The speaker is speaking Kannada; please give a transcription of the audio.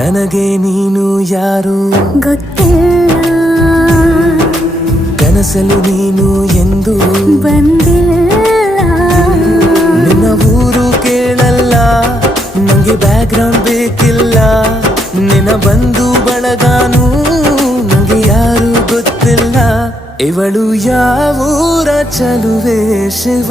ನನಗೆ ನೀನು ಯಾರು ಗೊತ್ತಿಲ್ಲ, ಕನಸಲು ನೀನು ಎಂದು ಬಂದಿಲ್ಲ. ನಿನ್ನ ಊರು ಕೇಳಲ್ಲ, ನಂಗೆ ಬ್ಯಾಕ್ಗ್ರೌಂಡ್ ಬೇಕಿಲ್ಲ. ನಿನ್ನ ಬಂಧು ಬಳಗಾನು ನಂಗೆ ಯಾರು ಗೊತ್ತಿಲ್ಲ. ಇವಳು ಯಾವೂರ ಚಲುವೆ ಶಿವ.